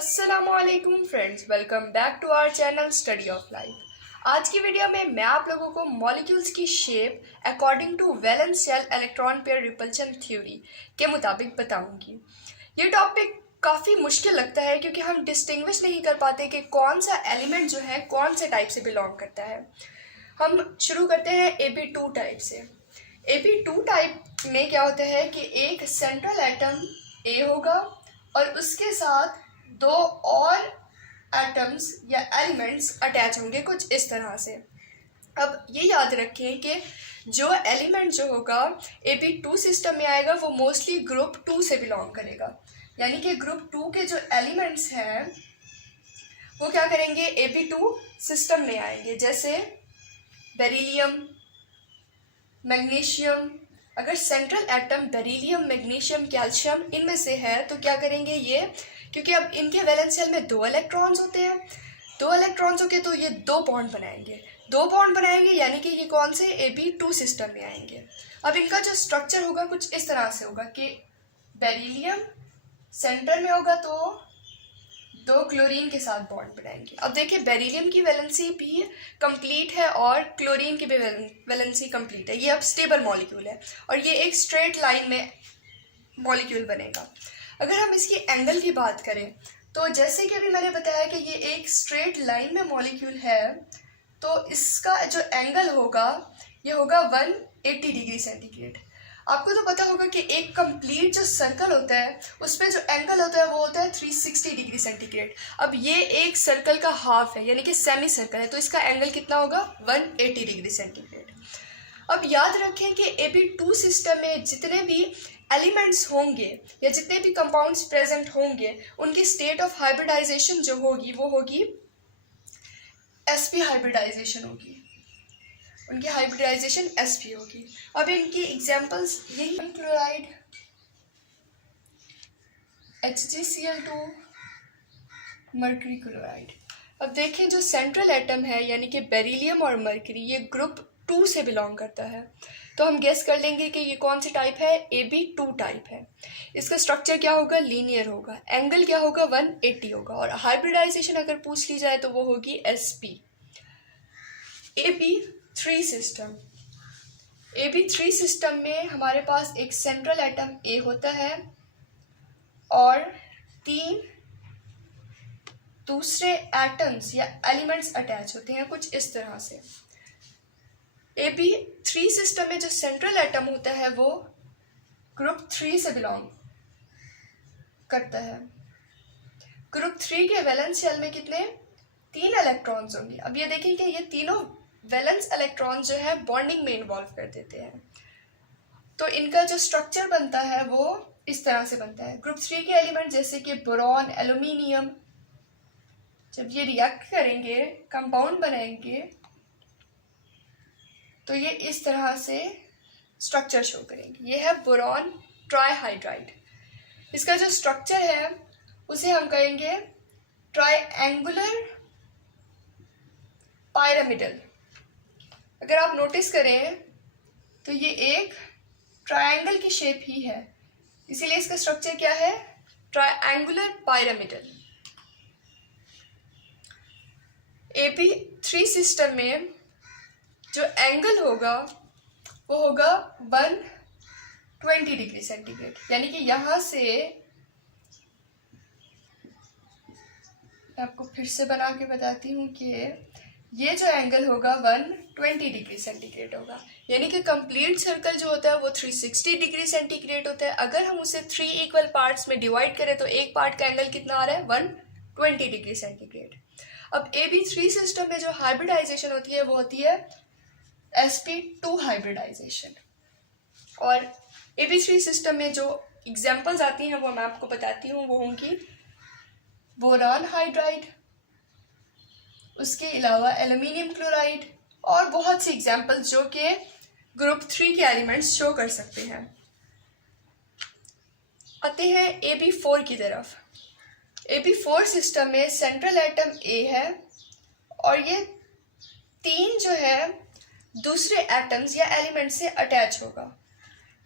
अस्सलामुअलैकुम friends, welcome back to our channel study of life. आज की वीडियो में मैं आप लोगों को मॉलिक्यूल्स की shape according to valence shell electron pair repulsion theory के मुताबिक बताऊंगी। ये टॉपिक काफ़ी मुश्किल लगता है क्योंकि हम डिस्टिंग्विश नहीं कर पाते कि कौन सा एलिमेंट जो है कौन से टाइप से बिलोंग करता है। हम शुरू करते हैं AB2 टाइप से। AB2 टाइप में क्या होता है कि एक सेंट्रल एटम A होगा और उसके साथ दो और एटम्स या एलिमेंट्स अटैच होंगे कुछ इस तरह से। अब ये याद रखें कि जो एलिमेंट जो होगा AB2 सिस्टम में आएगा वो मोस्टली ग्रुप 2 से बिलोंग करेगा, यानी कि ग्रुप 2 के जो एलिमेंट्स हैं वो क्या करेंगे, AB2 सिस्टम में आएंगे, जैसे बेरिलियम, मैग्नीशियम। अगर central atom beryllium, magnesium, calcium इनमें से है तो क्या करेंगे ये, क्योंकि अब इनके वैलेंस शेल में 2 इलेक्ट्रॉन्स होते हैं, 2 इलेक्ट्रॉन्स होके तो ये 2 बॉन्ड बनाएंगे, 2 बॉन्ड बनाएंगे यानी कि ये कौन से AB2 सिस्टम में आएंगे। अब इनका जो स्ट्रक्चर होगा कुछ इस तरह से होगा कि बेरिलियम सेंटर में होगा तो 2 क्लोरीन के साथ बॉन्ड बनाएंगे। अब देखिए बेरिलियम की वैलेंसी भी कंप्लीट है और क्लोरीन की भी वैलेंसी कंप्लीट है। ये अब स्टेबल मॉलिक्यूल है और ये एक स्ट्रेट लाइन में मॉलिक्यूल बनेगा। अगर हम इसकी एंगल की बात करें तो जैसे कि अभी मैंने बताया कि ये एक स्ट्रेट लाइन में मॉलिक्यूल है, तो इसका जो एंगल होगा ये होगा 180 डिग्री सेंटीग्रेड। आपको तो पता होगा कि एक कंप्लीट जो सर्कल होता है उस पर जो एंगल होता है वो होता है 360 डिग्री सेंटीग्रेड। अब ये एक सर्कल का हाफ है यानी कि सेमी सर्कल है, तो इसका एंगल कितना होगा 180 डिग्री सेंटीग्रेड। अब याद रखें कि AB2 सिस्टम में जितने भी एलिमेंट्स होंगे या जितने भी कंपाउंड्स प्रेजेंट होंगे उनकी स्टेट ऑफ हाइब्रिडाइजेशन जो होगी वो होगी sp हाइब्रिडाइजेशन होगी, उनकी हाइब्रिडाइजेशन sp होगी। अब इनकी एग्जांपल्स यही, क्लोराइड, HgCl2, मर्करी क्लोराइड। अब देखें जो सेंट्रल एटम है यानी कि बेरिलियम और मर्करी ये ग्रुप 2 से बिलोंग करता है, तो हम गेस कर लेंगे कि ये कौन सी टाइप है, AB2 टाइप है। इसका स्ट्रक्चर क्या होगा, लीनियर होगा, एंगल क्या होगा 180 होगा और हाइब्रिडाइजेशन अगर पूछ ली जाए तो वो होगी sp। AB3 system, AB3 system में हमारे पास एक सेंट्रल एटम A होता है और 3 दूसरे एटम्स या एलिमेंट्स अटैच होते हैं कुछ इस तरह से। AB3 सिस्टम में जो सेंट्रल एटम होता है वो ग्रुप 3 से बिलोंग करता है। ग्रुप 3 के वैलेंस शेल में कितने, 3 इलेक्ट्रॉन्स होंगे। अब ये देखें कि ये तीनों वैलेंस इलेक्ट्रॉन जो है बॉन्डिंग में इन्वॉल्व कर देते हैं, तो इनका जो स्ट्रक्चर बनता है वो इस तरह से बनता है। ग्रुप 3 के एलिमेंट जैसे कि बोरॉन, एल्यूमिनियम, जब ये रिएक्ट करेंगे कंपाउंड बनाएंगे तो ये इस तरह से स्ट्रक्चर शो करेंगे। ये है बोरॉन ट्राईहाइड्राइड। इसका जो स्ट्रक्चर है उसे हम कहेंगे ट्रायंगुलर पिरामिडल। अगर आप नोटिस करें तो ये एक ट्रायंगल की शेप ही है, इसीलिए इसका स्ट्रक्चर क्या है, ट्रायंगुलर पिरामिडल। AB3 सिस्टम में जो एंगल होगा वो होगा 120 डिग्री सेंटीग्रेड, यानी कि यहाँ से मैं आपको फिर से बना के बताती हूँ कि ये जो एंगल होगा 120 डिग्री सेंटीग्रेड होगा, यानी कि कंप्लीट सर्कल जो होता है वो 360 डिग्री सेंटीग्रेड होता है। अगर हम उसे 3 इक्वल पार्ट्स में डिवाइड करें तो एक पार्ट का एंगल कितना आ रहा है, 120 डिग्री सेंटीग्रेड। अब AB3 सिस्टम में जो हाइब्रिडाइजेशन होती है वो होती है sp2 हाइब्रिडाइजेशन। और AB3 सिस्टम में जो एग्जांपल्स आती हैं वो मैं आपको बताती हूँ, वो होंगी बोरान हाइड्राइड, उसके अलावा एल्यूमिनियम क्लोराइड और बहुत सी एग्जांपल्स जो कि ग्रुप 3 के एलिमेंट्स शो कर सकते हैं। आते हैं AB4 की तरफ। AB4 सिस्टम में सेंट्रल एटम A है और ये 3 जो है दूसरे एटम्स या एलिमेंट से अटैच होगा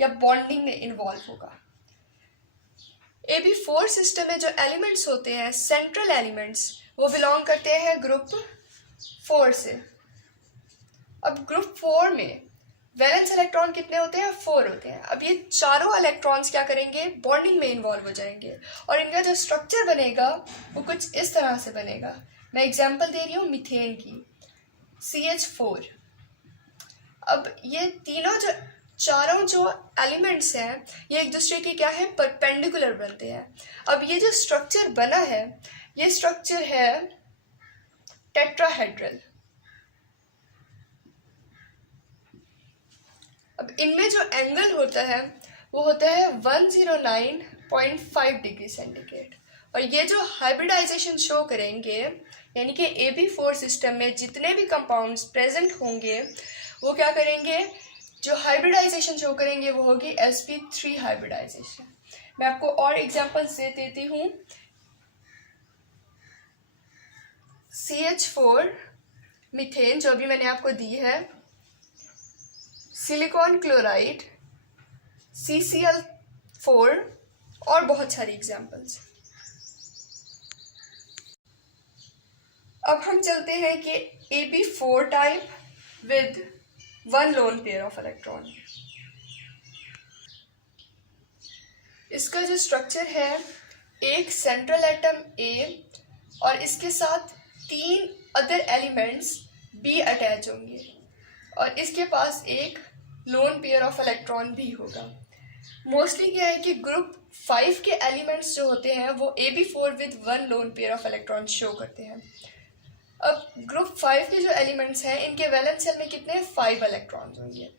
या बॉन्डिंग में इन्वॉल्व होगा। AB4 सिस्टम में जो एलिमेंट्स होते हैं, सेंट्रल एलिमेंट्स, वो बिलोंग करते हैं ग्रुप 4 से। अब ग्रुप 4 में वैलेंस इलेक्ट्रॉन कितने होते हैं? 4 होते हैं। अब ये चारों इलेक्ट्रॉन्स क्या करेंगे? बॉन्डिंग में इन्वॉल्व हो जाएंगे और इनका जो स्ट्रक्चर बनेगा वो कुछ इस तरह से बनेगा। मैं एग्जांपल दे रही हूँ मीथेन की, CH4। अब ये चारों जो एलिमेंट्स हैं ये एक दूसरे के क्या है? परपेंडिकुलर बनते हैं। अब ये जो स्ट्रक्चर बना है ये स्ट्रक्चर है टेट्राहेड्रल। अब इनमें जो एंगल होता है वो होता है 109.5 डिग्री सेंटीग्रेड। और ये जो हाइब्रिडाइजेशन शो करेंगे, यानी कि AB4 सिस्टम में जितने भी कंपाउंड्स प्रेजेंट होंगे वो क्या करेंगे? जो हाइब्रिडाइजेशन शो करेंगे वो होगी sp3 हाइब्रिडाइजेशन। मैं आपको और एग्जांपल्स दे देती हूँ। CH4 मीथेन जो अभी मैंने आपको दी है, सिलिकॉन क्लोराइड, CCl4 और बहुत सारी एग्जांपल्स। अब हम चलते हैं कि AB4 type with 1 lone pair of electron. इसका जो स्ट्रक्चर है, एक सेंट्रल एटम A और इसके साथ 3 अदर एलिमेंट्स B अटैच होंगे और इसके पास एक लोन पेयर ऑफ इलेक्ट्रॉन भी होगा। मोस्टली क्या है कि ग्रुप 5 के एलिमेंट्स जो होते हैं वो AB4 with 1 lone pair of electron show करते हैं। अब ग्रुप 5 के जो एलिमेंट्स हैं इनके वैलेंस शेल में कितने? 5 इलेक्ट्रॉन्स होंगे।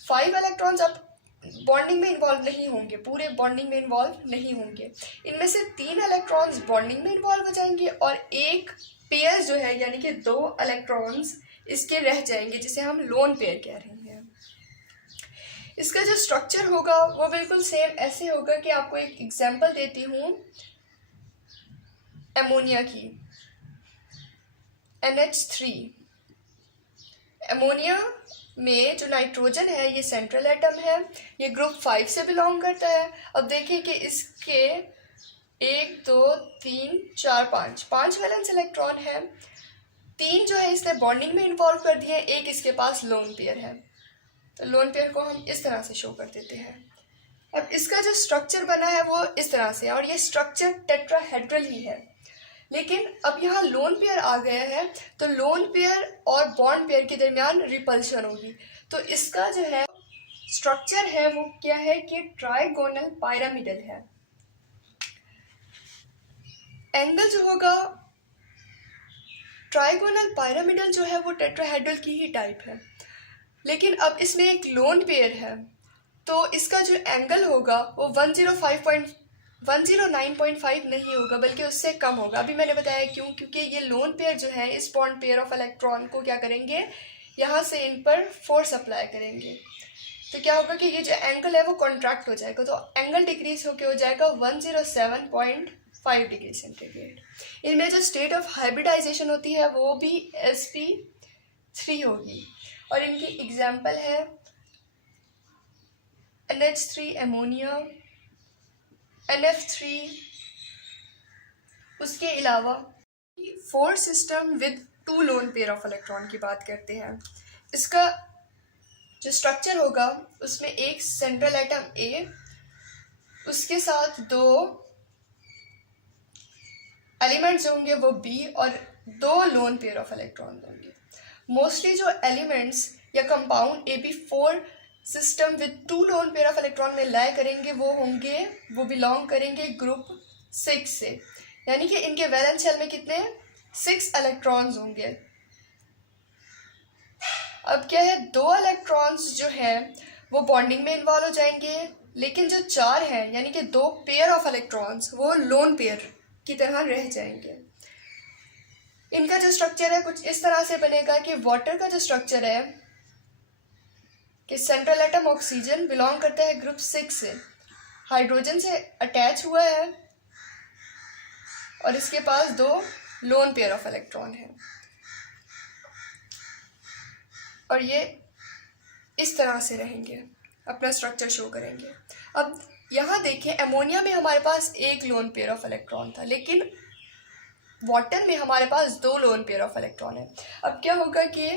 5 इलेक्ट्रॉन्स अब बॉन्डिंग में इन्वॉल्व नहीं होंगे, पूरे बॉन्डिंग में इन्वॉल्व नहीं होंगे। इनमें से 3 इलेक्ट्रॉन्स बॉन्डिंग में इन्वॉल्व हो जाएंगे और एक पेयर जो है यानी कि 2 इलेक्ट्रॉन्स इसके रह जाएंगे, जिसे हम लोन पेयर कह रहे हैं। इसका जो स्ट्रक्चर होगा वो बिल्कुल सेम ऐसे होगा कि आपको एक एग्जांपल देती हूँ अमोनिया की, NH3। अमोनिया में जो नाइट्रोजन है ये सेंट्रल एटम है, ये ग्रुप 5 से बिलोंग करता है। अब देखिए कि इसके 1 2 3 4 5 वैलेंस इलेक्ट्रॉन है। 3 जो है इसने बॉन्डिंग में इन्वॉल्व कर दिए, एक इसके पास लोन पेयर है। तो लोन पेयर को हम इस तरह से शो कर देते हैं। अब इसका जो स्ट्रक्चर बना है वो इस तरह से है और ये स्ट्रक्चर टेट्राहेड्रल ही है। लेकिन अब यहाँ लोन पेयर आ गया है तो लोन पेयर और बॉन्ड पेयर के दरमियान रिपल्शन होगी। तो इसका जो है स्ट्रक्चर है वो क्या है कि ट्राइगोनल पिरामिडल है। एंगल जो होगा, ट्राइगोनल पिरामिडल जो है वो टेट्राहेड्रल की ही टाइप है, लेकिन अब इसमें एक लोन पेयर है तो इसका जो एंगल होगा वो 109.5 नहीं होगा बल्कि उससे कम होगा। अभी मैंने बताया क्यों, क्योंकि ये लोन पेयर जो है इस बॉन्ड पेयर ऑफ इलेक्ट्रॉन को क्या करेंगे, यहाँ से इन पर फोर्स अप्लाई करेंगे। तो क्या होगा कि ये जो एंगल है वो कॉन्ट्रैक्ट हो जाएगा, तो एंगल डिक्रीज होके हो जाएगा 107.5 डिग्री सेंटीग्रेड। इनमें जो स्टेट ऑफ हाइब्रिडाइजेशन होती है वो भी sp3 होगी और इनकी एग्जाम्पल है NH3 अमोनिया, NF3। उसके अलावा 4 system with 2 lone pair of electron की बात करते हैं। इसका जो स्ट्रक्चर होगा उसमें एक सेंट्रल एटम A, उसके साथ 2 एलिमेंट्स होंगे वो B और 2 लोन पेयर ऑफ इलेक्ट्रॉन होंगे। मोस्टली जो एलिमेंट्स या compound AB4 system with 2 lone pair of electron में लाया करेंगे वो बिलोंग करेंगे ग्रुप 6 से, यानी कि इनके वैलेंस शेल में कितने 6 इलेक्ट्रॉन्स होंगे। अब क्या है, 2 इलेक्ट्रॉन्स जो हैं वो बॉन्डिंग में इन्वॉल्व हो जाएंगे, लेकिन जो 4 हैं यानी कि 2 पेयर ऑफ इलेक्ट्रॉन्स वो लोन पेयर की तरह रह जाएंगे। इनका जो स्ट्रक्चर है कुछ इस तरह से बनेगा कि वाटर का जो स्ट्रक्चर है कि सेंट्रल एटम ऑक्सीजन बिलोंग करता है ग्रुप 6 से, हाइड्रोजन से अटैच हुआ है और इसके पास 2 लोन पेयर ऑफ इलेक्ट्रॉन है और ये इस तरह से रहेंगे, अपना स्ट्रक्चर शो करेंगे। अब यहाँ देखिए अमोनिया में हमारे पास एक लोन पेयर ऑफ इलेक्ट्रॉन था, लेकिन वाटर में हमारे पास दो लोन पेयर ऑफ इलेक्ट्रॉन है। अब क्या होगा कि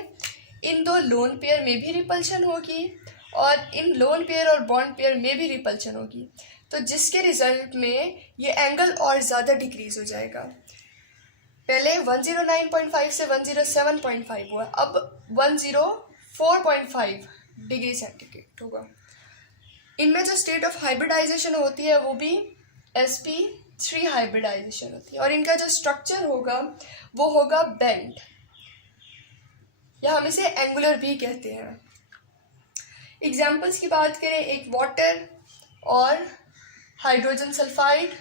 इन दो लोन पेयर में भी रिपल्शन होगी और इन लोन पेयर और बॉन्ड पेयर में भी रिपल्शन होगी, तो जिसके रिजल्ट में ये एंगल और ज़्यादा डिक्रीज हो जाएगा। पहले 109.5 से 107.5 हुआ, अब 104.5 डिग्री सेंटीग्रेड होगा। इनमें जो स्टेट ऑफ हाइब्रिडाइजेशन होती है वो भी sp3 हाइब्रिडाइजेशन होती है, और इनका जो स्ट्रक्चर होगा वो होगा बेंड, या हम इसे एंगुलर भी कहते हैं। एग्जाम्पल्स की बात करें, एक वाटर और हाइड्रोजन सल्फाइड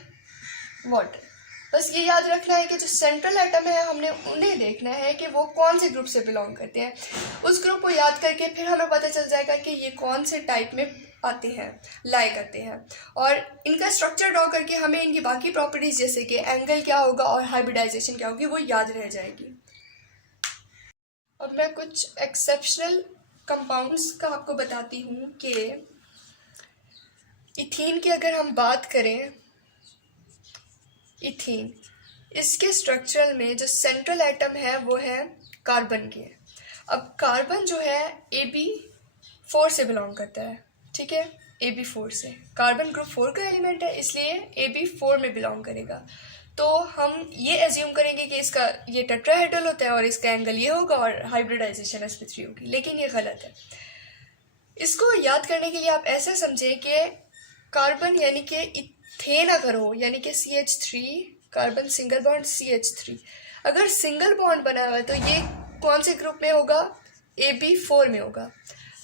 वाटर। बस ये याद रखना है कि जो सेंट्रल एटम है हमने उन्हें देखना है कि वो कौन से ग्रुप से बिलोंग करते हैं। उस ग्रुप को याद करके फिर हमें पता चल जाएगा कि ये कौन से टाइप में आते हैं, लाई करते हैं, और इनका स्ट्रक्चर ड्रॉ करके हमें इनकी बाकी प्रॉपर्टीज जैसे कि एंगल क्या होगा और हाइब्रिडाइजेशन क्या होगी वो याद रह जाएगी। अब मैं कुछ एक्सेप्शनल कंपाउंड्स का आपको बताती हूँ कि इथीन की अगर हम बात करें, इथीन इसके स्ट्रक्चर में जो सेंट्रल एटम है वो है कार्बन के। अब कार्बन जो है AB4 से बिलोंग करता है, ठीक है, AB4 से। कार्बन ग्रुप 4 का एलिमेंट है, इसलिए AB4 में बिलोंग करेगा। तो हम ये एज्यूम करेंगे कि इसका ये टेट्राहेड्रल होता है और इसका एंगल ये होगा और हाइब्रिडाइजेशन sp3 होगी, लेकिन ये गलत है। इसको याद करने के लिए आप ऐसे समझें कि कार्बन यानी कि इथेन अगर हो, यानी कि CH3, carbon single bond CH3, अगर सिंगल बॉन्ड बना हुआ है तो ये कौन से ग्रुप में होगा, AB4 में होगा।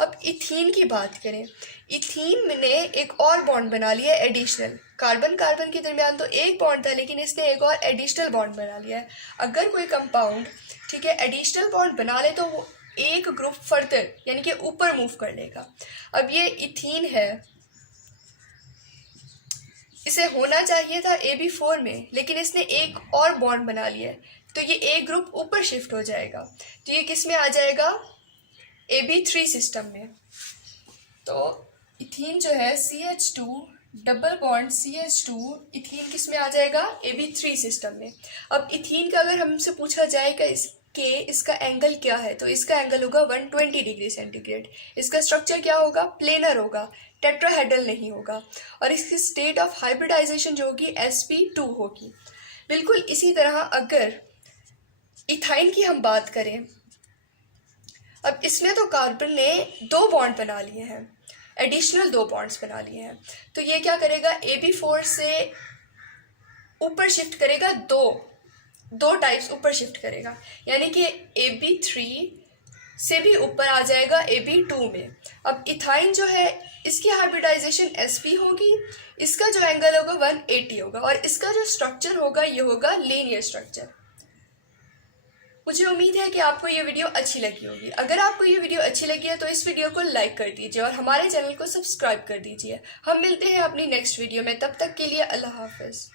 अब इथीन की बात करें, इथीन ने एक और बॉन्ड बना लिया एडिशनल। कार्बन कार्बन के दरमियान तो एक बॉन्ड था, लेकिन इसने एक और एडिशनल बॉन्ड बना लिया है। अगर कोई कंपाउंड, ठीक है, एडिशनल बॉन्ड बना ले तो वो एक ग्रुप फर्दर यानी कि ऊपर मूव कर लेगा। अब ये इथीन है, इसे होना चाहिए था AB4 में, लेकिन इसने एक और बॉन्ड बना लिया है, तो ये एक ग्रुप ऊपर शिफ्ट हो जाएगा, तो ये किस में आ जाएगा, AB3 सिस्टम में। तो इथीन जो है CH2 double bond CH2, ethene किस में आ जाएगा, AB3 सिस्टम में। अब इथीन का अगर हमसे पूछा जाएगा इसका एंगल क्या है, तो इसका एंगल होगा 120 डिग्री सेंटीग्रेड। इसका स्ट्रक्चर क्या होगा, प्लेनर होगा, टेट्राहेड्रल नहीं होगा, और इसकी स्टेट ऑफ हाइब्रिडाइजेशन जो होगी sp2 होगी। बिल्कुल इसी तरह अगर इथाइन की हम बात करें, अब इसमें तो कार्बन ने दो बॉन्ड बना लिए हैं, एडिशनल दो बॉन्ड्स बना लिए हैं, तो ये क्या करेगा, AB4 से ऊपर शिफ्ट करेगा, दो टाइप्स ऊपर शिफ्ट करेगा, यानी कि AB3 से भी ऊपर आ जाएगा AB2 में। अब इथाइन जो है इसकी हाइब्रिडाइजेशन sp होगी, इसका जो एंगल होगा 180 होगा, और इसका जो स्ट्रक्चर होगा ये होगा लीनियर स्ट्रक्चर। मुझे उम्मीद है कि आपको ये वीडियो अच्छी लगी होगी। अगर आपको ये वीडियो अच्छी लगी है तो इस वीडियो को लाइक कर दीजिए और हमारे चैनल को सब्सक्राइब कर दीजिए। हम मिलते हैं अपनी नेक्स्ट वीडियो में, तब तक के लिए अल्लाह हाफिज़।